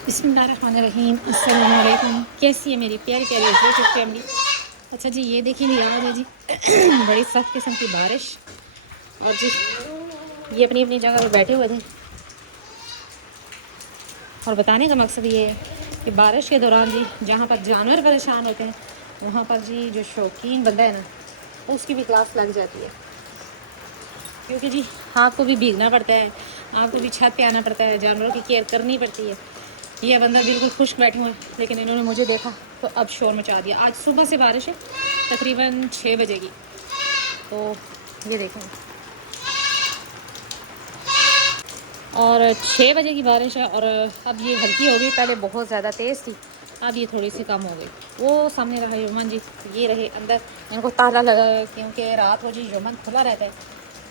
बिस्मिल्लाहिर्रहमानिर्रहीम। अस्सलाम वालेकुम। कैसी है मेरी प्यारी प्यारी यूट्यूब फैमिली। अच्छा जी, ये देखिए जी आज है जी बड़ी सख्त किस्म की बारिश। और जी ये अपनी अपनी जगह पर बैठे हुए थे। और बताने का मकसद ये है कि बारिश के दौरान जी जहाँ पर जानवर परेशान होते हैं वहाँ पर जी जो शौकीन बंदा है ना उसकी भी क्लास लग जाती है। क्योंकि जी आपको भी भीगना पड़ता है, आपको भी छत पे आना पड़ता है, जानवरों की केयर करनी पड़ती है। ये बंदर बिल्कुल खुश्क बैठे हुए हैं, लेकिन इन्होंने मुझे देखा तो अब शोर मचा दिया। आज सुबह से बारिश है, तकरीबन 6 बजे की। तो ये देखें, और 6 बजे की बारिश है और अब ये हल्की हो गई, पहले बहुत ज़्यादा तेज़ थी, अब ये थोड़ी सी कम हो गई। वो सामने रहा यमन जी, ये रहे अंदर, इनको ताला लगा क्योंकि रात को जी यमन खुला रहता है,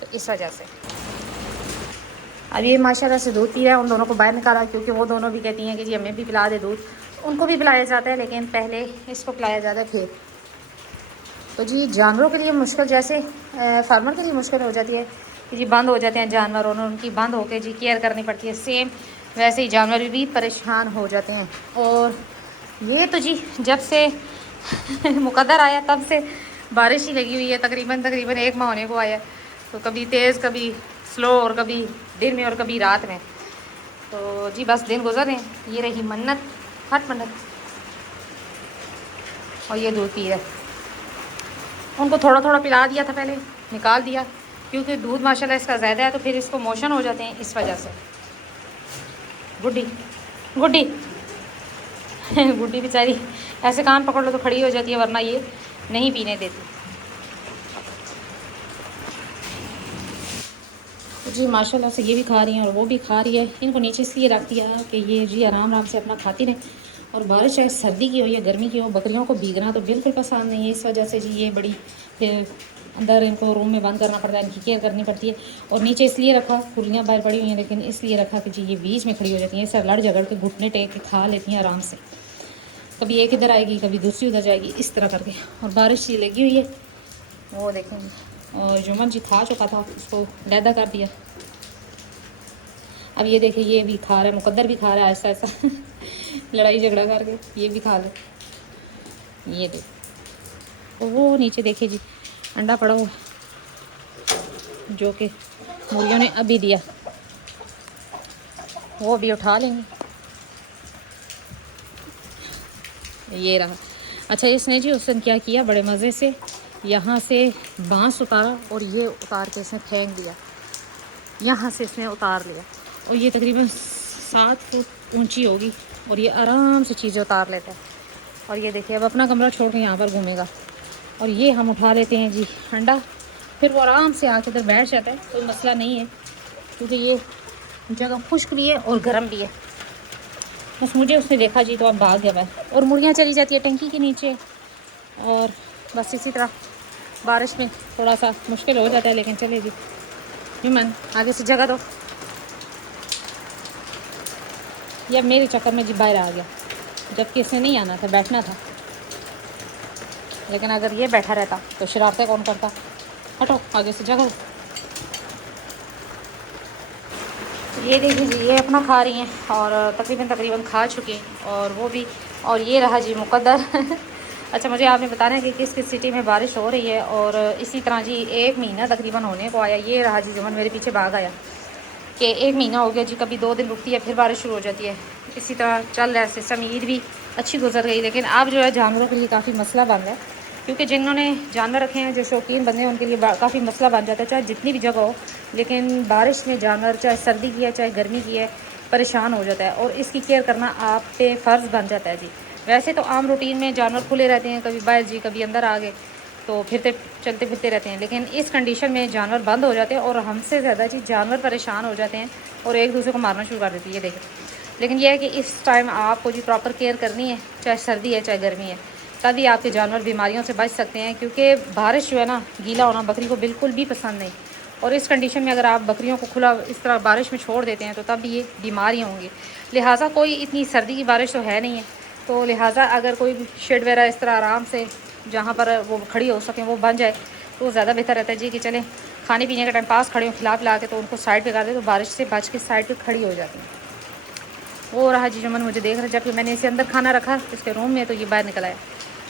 तो इस वजह से। अब ये माशाल्लाह से दूध पी रहा है, उन दोनों को बाहर निकाला क्योंकि वो दोनों भी कहती हैं कि जी हमें भी पिला दे दूध। उनको भी पिलाया जाता है लेकिन पहले इसको पिलाया जाता है फिर। तो जी जानवरों के लिए मुश्किल जैसे फार्मर के लिए मुश्किल हो जाती है कि जी बंद हो जाते हैं जानवर और उनकी बंद होकर जी केयर करनी पड़ती है, सेम वैसे ही जानवर भी परेशान हो जाते हैं। और ये तो जी जब से मुकद्दर आया तब से बारिश ही लगी हुई है, तकरीबन तकरीबन 1 माह होने को आया। तो कभी तेज़ कभी स्लो और कभी दिन में और कभी रात में। तो जी बस दिन गुजर रहे हैं। ये रही मन्नत, हट मन्नत, और ये दूध पी है। उनको थोड़ा थोड़ा पिला दिया था, पहले निकाल दिया क्योंकि दूध माशाल्लाह इसका ज़्यादा है तो फिर इसको मोशन हो जाते हैं, इस वजह से। गुड्डी गुड्डी गुड्डी बेचारी ऐसे कान पकड़ लो तो खड़ी हो जाती है, वरना ये नहीं पीने देती। तो जी माशाल्लाह से ये भी खा रही हैं और वो भी खा रही है। इनको नीचे इसलिए रख दिया कि ये जी आराम आराम से अपना खाती रहें। और बारिश चाहे सर्दी की हो या गर्मी की हो, बकरियों को भीगना तो बिल्कुल पसंद नहीं है, इस वजह से जी ये बड़ी फिर अंदर इनको रूम में बंद करना पड़ता है, इनकी केयर करनी पड़ती है। और नीचे इसलिए रखा, खुलियाँ बाहर पड़ी हुई हैं, लेकिन इसलिए रखा कि जी ये बीच में खड़ी हो जाती हैं, इससे लड़ झगड़ के घुटने टेक के खा लेती हैं आराम से। कभी एक इधर आएगी कभी दूसरी उधर जाएगी, इस तरह करके। और बारिश सी लगी हुई है, वो देखेंगे। और जुम्मन जी खा चुका था, उसको लैदा कर दिया। अब ये देखिए ये भी खा रहा है, मुकद्दर भी खा रहा है ऐसा ऐसा लड़ाई झगड़ा करके ये भी खा ले। ये देख, तो वो नीचे देखिए जी अंडा पड़ा हुआ जो कि मुर्गियों ने अभी दिया, वो अभी उठा लेंगे। ये रहा। अच्छा इसने जी उसने क्या किया, बड़े मज़े से यहाँ से बांस उतारा और ये उतार के इसने फेंक दिया, यहाँ से इसने उतार लिया। और ये तकरीबन 7 फुट ऊंची होगी और ये आराम से चीज़ें उतार लेता है। और ये देखिए अब अपना कमरा छोड़ के यहाँ पर घूमेगा। और ये हम उठा लेते हैं जी अंडा, फिर वो आराम से आके इधर बैठ जाता है, कोई मसला नहीं है क्योंकि ये जगह खुश्क भी है और गर्म भी है। बस मुझे उसने देखा जी तो अब भाग गया बाहर और मुर्गियाँ चली जाती है टंकी के नीचे। और बस इसी तरह बारिश में थोड़ा सा मुश्किल हो जाता है, लेकिन चले जी ह्यूमन आगे से जगह दो। ये मेरे चक्कर में जी बाहर आ गया, जबकि इसने नहीं आना था, बैठना था। लेकिन अगर ये बैठा रहता तो शरारतें कौन करता। हटो आगे से जगह। ये देखिए जी ये अपना खा रही हैं और तकरीबन तकरीबन खा चुकी हैं, और वो भी। और ये रहा जी मुकद्दर अच्छा मुझे आपने बताना है कि किस किस सिटी में बारिश हो रही है। और इसी तरह जी 1 महीना तकरीबन होने को आया। ये रहा जी जमन मेरे पीछे भाग आया कि 1 महीना हो गया जी, कभी 2 दिन रुकती है फिर बारिश शुरू हो जाती है। इसी तरह चल रहा है सिस्टम। ईद भी अच्छी गुजर गई, लेकिन अब जो है जानवरों के लिए काफ़ी मसला बन रहा है, क्योंकि जिन्होंने जानवर रखे हैं, जो शौकीन बंदे हैं, उनके लिए काफ़ी मसला बन जाता है, चाहे जितनी भी जगह हो। लेकिन बारिश में जानवर चाहे सर्दी की है चाहे गर्मी की है परेशान हो जाता है, और इसकी केयर करना आप पे फ़र्ज़ बन जाता है जी। वैसे तो आम रूटीन में जानवर खुले रहते हैं, कभी बाहर जी कभी अंदर आ गए, तो फिरते चलते फिरते रहते हैं। लेकिन इस कंडीशन में जानवर बंद हो जाते हैं और हमसे ज़्यादा जी जानवर परेशान हो जाते हैं और एक दूसरे को मारना शुरू कर देती है, देखें। लेकिन यह है कि इस टाइम आपको जी प्रॉपर केयर करनी है, चाहे सर्दी है चाहे गर्मी है, तभी आपके जानवर बीमारियों से बच सकते हैं। क्योंकि बारिश जो है ना, गीला होना बकरी को बिल्कुल भी पसंद नहीं। और इस कंडीशन में अगर आप बकरियों को खुला इस तरह बारिश में छोड़ देते हैं तो तब ये बीमारियाँ होंगी। लिहाजा कोई इतनी सर्दी की बारिश तो है नहीं है, तो लिहाजा अगर कोई शेड वगैरह इस तरह आराम से जहाँ पर वो खड़ी हो सकें वो बन जाए तो ज़्यादा बेहतर रहता है जी। कि चलें खाने पीने का टाइम पास खड़े हो खिला पिला के तो उनको साइड पे कर दे, तो बारिश से बच के साइड पे खड़ी हो जाती हैं। वो रहा जी जुम्मन मुझे देख रहा है, जबकि मैंने इसे अंदर खाना रखा इसके रूम में, तो ये बाहर निकल आया।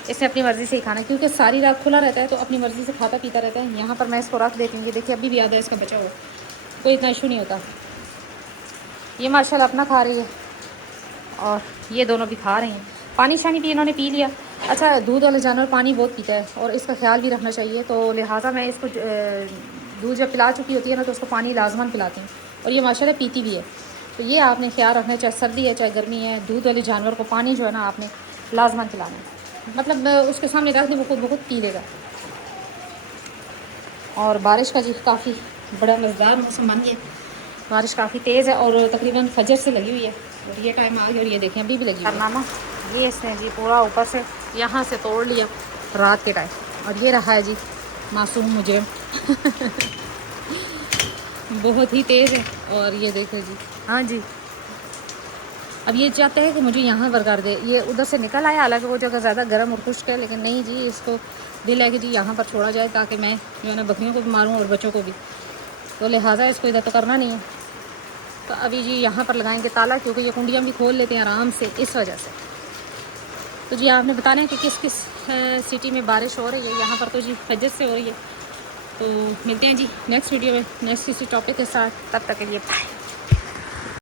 इसने अपनी मर्ज़ी से ही खाना, क्योंकि सारी रात खुला रहता है तो अपनी मर्ज़ी से खाता पीता रहता है। यहाँ पर मैं इसको रख देती हूँ, ये देखिए अभी भी याद है इसका बचा हुआ, कोई इतना इशू नहीं होता। ये माशाल्लाह अपना खा रही है और ये दोनों भी खा रही हैं। पानी शानी भी इन्होंने पी लिया। अच्छा, दूध वाला जानवर पानी बहुत पीता है और इसका ख्याल भी रखना चाहिए, तो लिहाजा मैं इसको दूध जब पिला चुकी होती है ना तो उसको पानी लाजमन पिलाती हूँ, और ये माशाल्लाह पीती भी है। तो ये आपने ख्याल रखना है, चाहे सर्दी है चाहे गर्मी है, दूध वाले जानवर को पानी जो है ना आपने लाजमन पिलाना है। मतलब उसके सामने रख दें वो खुद बहुत पी लेगा। और बारिश का जी काफ़ी बड़ा मज़ेदार मौसम बन गया, बारिश काफ़ी तेज़ है और तकरीबन फजर से लगी हुई है, और ये टाइम आ गया और ये देखें अभी भी लगी हुई है। कारनामा ये इसने जी पूरा ऊपर से यहाँ से तोड़ लिया रात के टाइम, और ये रहा है जी मासूम मुजरिम बहुत ही तेज़ है। और ये देखो जी, हाँ जी, अब ये चाहते हैं कि मुझे यहाँ पर कर दे, ये उधर से निकल आया, हालांकि वो जगह ज़्यादा गर्म और खुश्क है, लेकिन नहीं जी, इसको दिल है कि जी यहाँ पर छोड़ा जाए ताकि मैं जो है ना बकरियों को भी मारूँ और बच्चों को भी, तो लिहाजा इसको इधर तो करना नहीं है। तो अभी जी यहाँ पर लगाएंगे ताला, क्योंकि ये कुंडियाँ भी खोल लेते हैं आराम से, इस वजह से। तो जी आपने बताना है कि किस किस सिटी में बारिश हो रही है। यहाँ पर तो जी फजर से हो रही है। तो मिलते हैं जी नेक्स्ट वीडियो में नेक्स्ट किसी टॉपिक के साथ, तब तक के लिए बाय।